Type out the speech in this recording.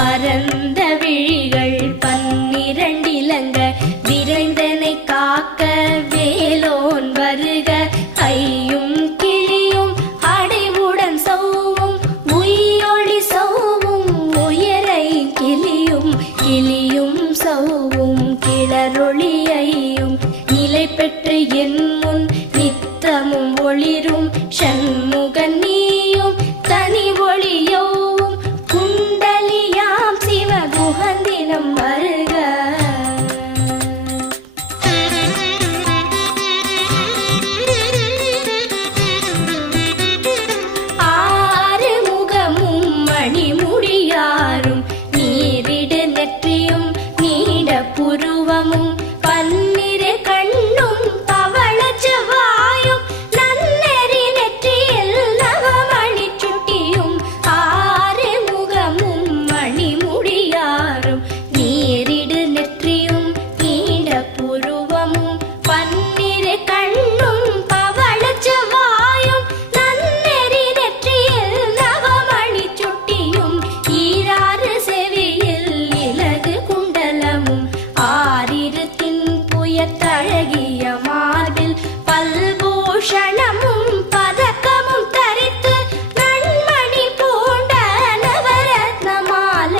பரந்த விழிகள் பன்னிரண்டிலங்க. விரைந்தனை காக்க வேலோன் வருக. கையும் கிளியும் அடைவுடன் சௌவும். உயிரொளி சௌவும். உயரை கிளியும். கிளியும் சௌவும். கிளரொளியையும். நிலை பெற்று என் முன் நித்தமும் ஒளிரும். சன் ಶರಣ